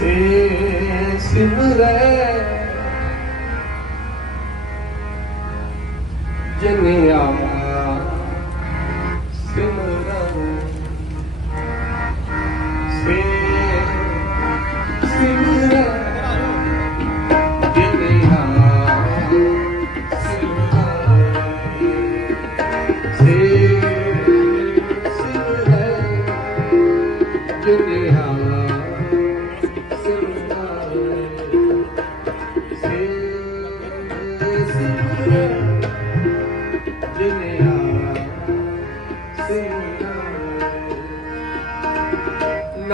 ਸੇ ਸਿਮਰੈ ਜਿਨੇ ਆਇਆ ਸਿਮਰਨ ਸੇ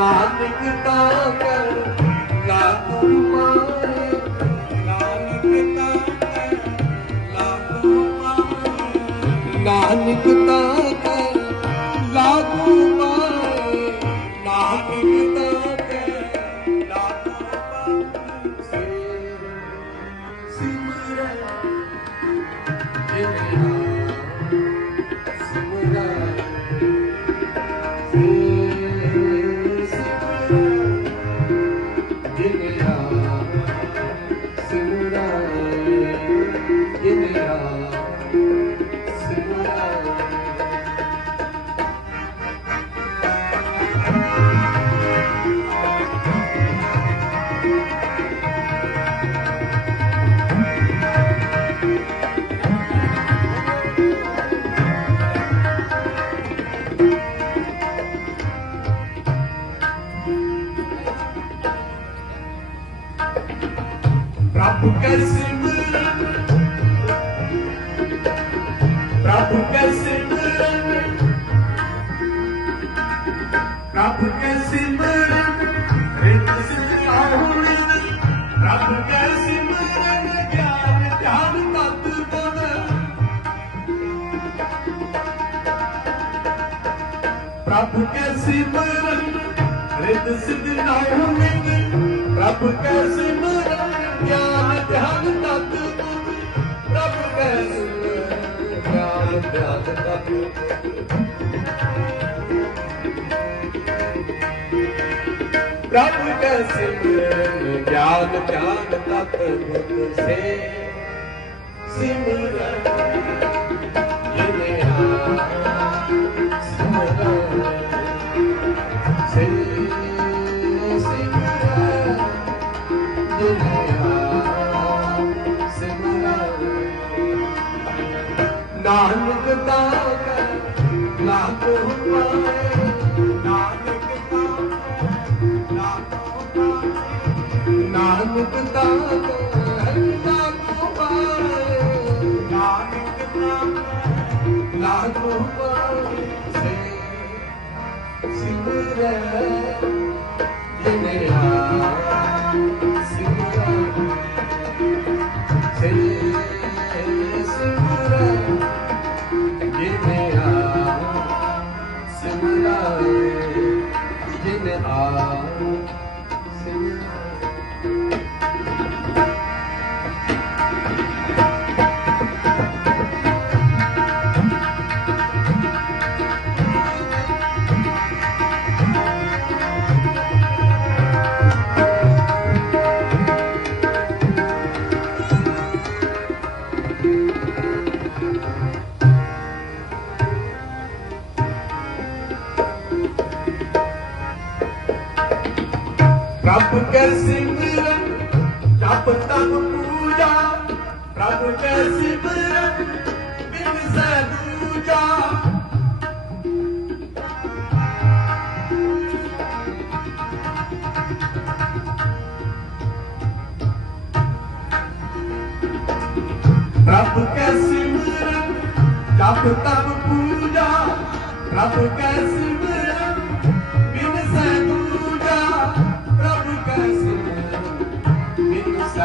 ਨਾਨਕ ਤਾਂ ਕਰ ਲਾਗੂ ਮਾਰੇ ਨਾਨਕ ਤਾਂ ਕਰ ਲਾਗੂ ਮਾਰੇ ਨਾਨਕ ਤਾਂ ਕਰ ਪ੍ਰਭ ਕੈ ਸਿਮਰਨ ਰਿਤ ਸਿਧ ਆਹੁਣੀ ਪ੍ਰਭ ਕੈ ਸਿਮਰਨ ਗਿਆਨ ਧਿਆਨ ਤਤ ਪ੍ਰਭ ਕੈ ਸਿਮਰਨ ਗਿਆਨ ਧਿਆਨ ਤਤ ਪ੍ਰਭ ਕੈ ਸਿਮਰਨ ਗਿਆਨ ਧਿਆਨ ਤਤ ਬਨ ਸੇ ਸਿਮਰਨ ਨਾਨਕ ਦਾ ਲਾਗੋ ਪਾਏ ਨਾਨਕ ਦਾ ਲਾਗੋ ਪਾਏ ਨਾਨਕ ਦਾ ਲਾਗੋ ਪਾਏ ਨਾਨਕ ਦਾ ਲਾਗੋ ਪਾਏ ਸੇ ਸਿਮਰੈ Simla, Simla, Simla, Simla, ਪ੍ਰਭ ਕੈ ਸਿਮਰਨ, ਜਪ ਤਪ ਪੂਜਾ, ਪ੍ਰਭ ਕੈ ਸਿਮਰਨ, ਬਿਨ ਸੈ ਦੂਜਾ। ਪ੍ਰਭ ਕੈ ਸਿਮਰਨ, ਜਪ ਤਪ ਪੂਜਾ, ਪ੍ਰਭ ਕੈ ਸਿਮਰਨ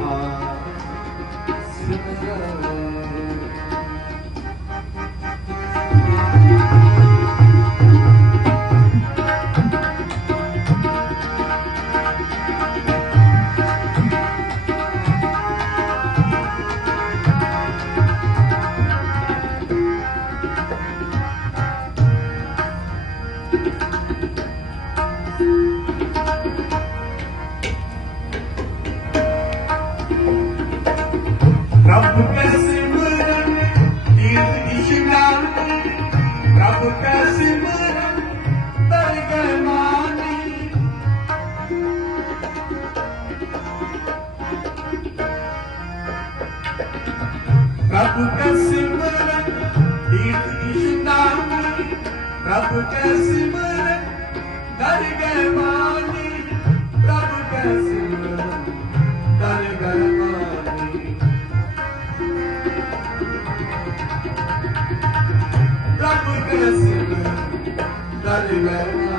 are. ਪ੍ਰਭ ਕੈ ਸਿਮਰਨ ਦਰ ਗਏ ਮਾਨੀ ਪ੍ਰਭ ਕੈ ਸਿਮਰਨ ਦਰ ਗਏ ਮਾਨੀ। ਪ੍ਰਭ ਕੈ ਸਿਮਰਨ ਦਰ ਗਏ